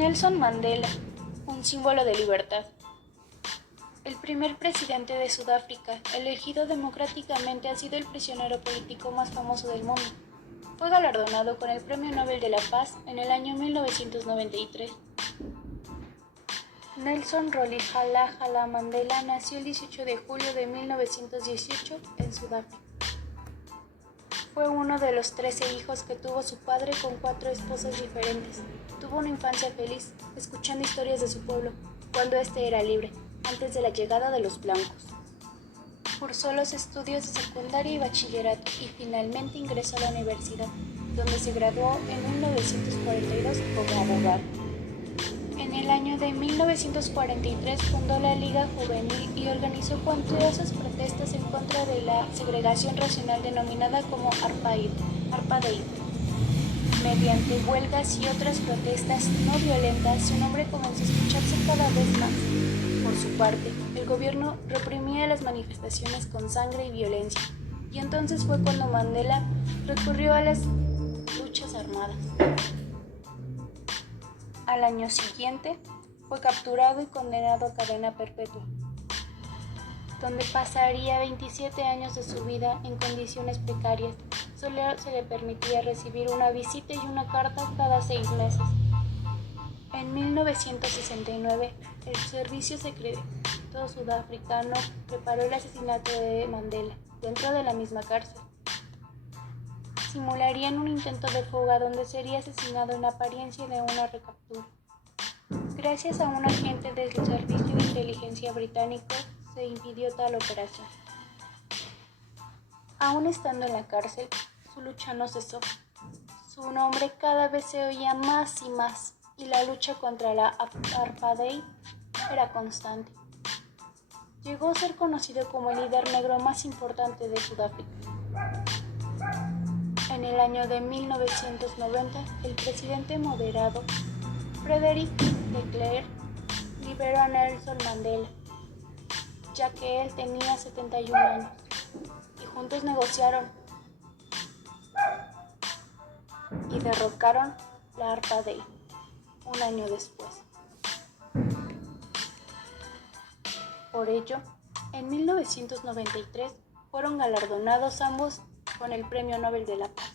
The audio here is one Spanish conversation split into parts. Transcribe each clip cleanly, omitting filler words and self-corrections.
Nelson Mandela, un símbolo de libertad. El primer presidente de Sudáfrica, elegido democráticamente, ha sido el prisionero político más famoso del mundo. Fue galardonado con el Premio Nobel de la Paz en el año 1993. Nelson Rolihlahla Mandela nació el 18 de julio de 1918 en Sudáfrica. Fue uno de los 13 hijos que tuvo su padre con 4 esposas diferentes. Tuvo una infancia feliz, escuchando historias de su pueblo, cuando éste era libre, antes de la llegada de los blancos. Cursó los estudios de secundaria y bachillerato y finalmente ingresó a la universidad, donde se graduó en 1942 como abogado. En el año de 1943 fundó la Liga Juvenil y organizó cuantiosas protestas en contra de la segregación racial denominada como Apartheid. Mediante huelgas y otras protestas no violentas, su nombre comenzó a escucharse cada vez más. Por su parte, el gobierno reprimía las manifestaciones con sangre y violencia, y entonces fue cuando Mandela recurrió a las luchas armadas. Al año siguiente, fue capturado y condenado a cadena perpetua, donde pasaría 27 años de su vida en condiciones precarias. Solo se le permitía recibir una visita y una carta cada 6 meses. En 1969, el servicio secreto sudafricano preparó el asesinato de Mandela dentro de la misma cárcel. Simularían un intento de fuga donde sería asesinado en apariencia de una recaptura. Gracias a un agente del Servicio de Inteligencia británico, se impidió tal operación. Aún estando en la cárcel, su lucha no cesó. Su nombre cada vez se oía más y más, y la lucha contra la Apartheid era constante. Llegó a ser conocido como el líder negro más importante de Sudáfrica. En el año de 1990, el presidente moderado Frederick de Klerk liberó a Nelson Mandela, ya que él tenía 71 años, y juntos negociaron y derrocaron la Apartheid un año después. Por ello, en 1993 fueron galardonados ambos con el Premio Nobel de la Paz.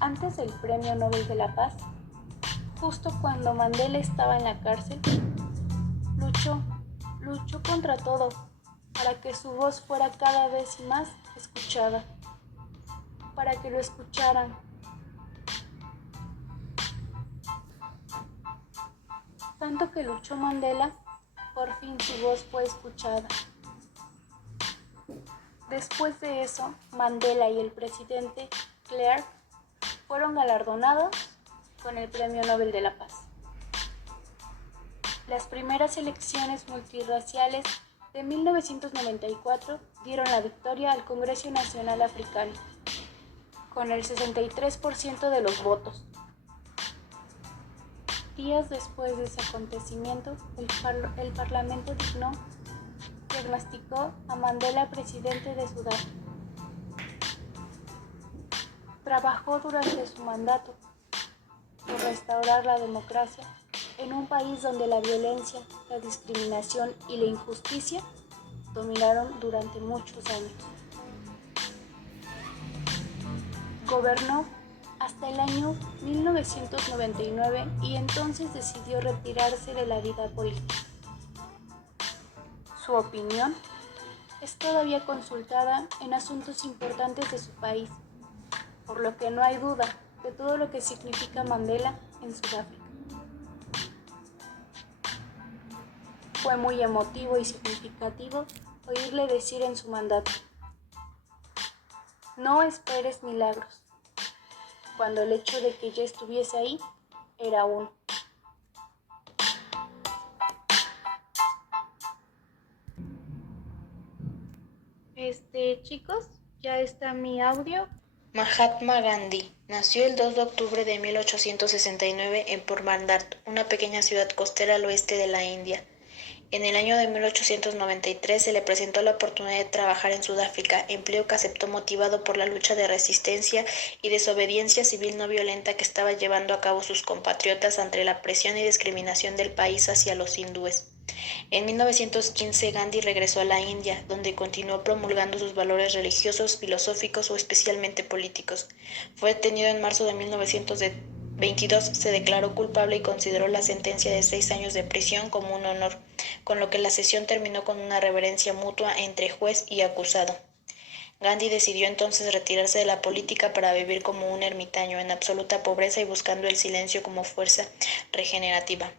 Antes del Premio Nobel de la Paz, justo cuando Mandela estaba en la cárcel, luchó contra todo para que su voz fuera cada vez más escuchada, para que lo escucharan. Tanto que luchó Mandela, por fin su voz fue escuchada. Después de eso, Mandela y el presidente Klerk fueron galardonados con el Premio Nobel de la Paz. Las primeras elecciones multirraciales de 1994 dieron la victoria al Congreso Nacional Africano, con el 63% de los votos. Días después de ese acontecimiento, el Parlamento diagnosticó a Mandela presidente de Sudáfrica. Trabajó durante su mandato por restaurar la democracia en un país donde la violencia, la discriminación y la injusticia dominaron durante muchos años. Gobernó hasta el año 1999 y entonces decidió retirarse de la vida política. Su opinión es todavía consultada en asuntos importantes de su país, por lo que no hay duda de todo lo que significa Mandela en Sudáfrica. Fue muy emotivo y significativo oírle decir en su mandato: "No esperes milagros", cuando el hecho de que ya estuviese ahí era uno. Chicos, ya está mi audio. Mahatma Gandhi nació el 2 de octubre de 1869 en Port Mandar, una pequeña ciudad costera al oeste de la India. En el año de 1893 se le presentó la oportunidad de trabajar en Sudáfrica, empleo que aceptó motivado por la lucha de resistencia y desobediencia civil no violenta que estaba llevando a cabo sus compatriotas ante la presión y discriminación del país hacia los hindúes. En 1915 Gandhi regresó a la India, donde continuó promulgando sus valores religiosos, filosóficos o especialmente políticos. Fue detenido en marzo de 1922, se declaró culpable y consideró la sentencia de 6 años de prisión como un honor, con lo que la sesión terminó con una reverencia mutua entre juez y acusado. Gandhi decidió entonces retirarse de la política para vivir como un ermitaño, en absoluta pobreza y buscando el silencio como fuerza regenerativa.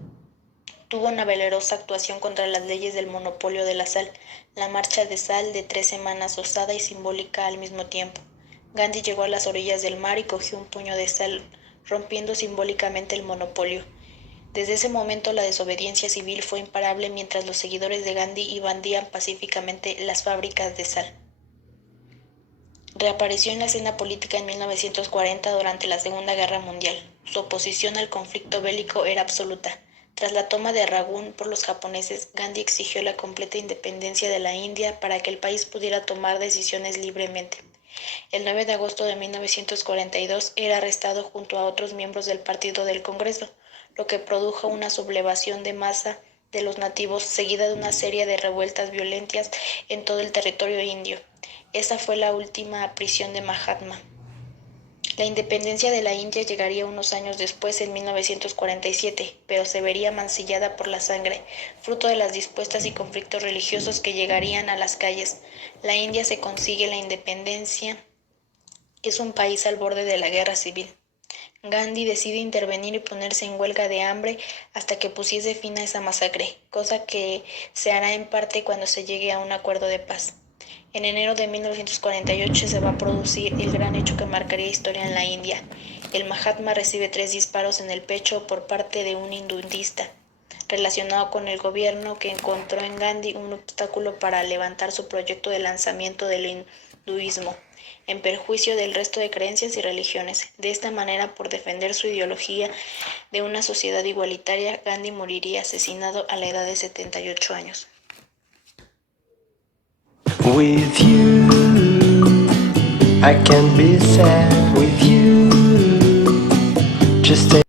Tuvo una valerosa actuación contra las leyes del monopolio de la sal, la marcha de sal de 3 semanas osada y simbólica al mismo tiempo. Gandhi llegó a las orillas del mar y cogió un puño de sal, rompiendo simbólicamente el monopolio. Desde ese momento la desobediencia civil fue imparable mientras los seguidores de Gandhi invadían pacíficamente las fábricas de sal. Reapareció en la escena política en 1940 durante la Segunda Guerra Mundial. Su oposición al conflicto bélico era absoluta. Tras la toma de Rangún por los japoneses, Gandhi exigió la completa independencia de la India para que el país pudiera tomar decisiones libremente. El 9 de agosto de 1942 era arrestado junto a otros miembros del Partido del Congreso, lo que produjo una sublevación de masa de los nativos, seguida de una serie de revueltas violentas en todo el territorio indio. Esa fue la última prisión de Mahatma. La independencia de la India llegaría unos años después, en 1947, pero se vería mancillada por la sangre, fruto de las disputas y conflictos religiosos que llegarían a las calles. La India se consigue la independencia, es un país al borde de la guerra civil. Gandhi decide intervenir y ponerse en huelga de hambre hasta que pusiese fin a esa masacre, cosa que se hará en parte cuando se llegue a un acuerdo de paz. En enero de 1948 se va a producir el gran hecho que marcaría historia en la India. El Mahatma recibe 3 disparos en el pecho por parte de un hinduista, relacionado con el gobierno, que encontró en Gandhi un obstáculo para levantar su proyecto de lanzamiento del hinduismo, en perjuicio del resto de creencias y religiones. De esta manera, por defender su ideología de una sociedad igualitaria, Gandhi moriría asesinado a la edad de 78 años. With you, I can be sad with you. Just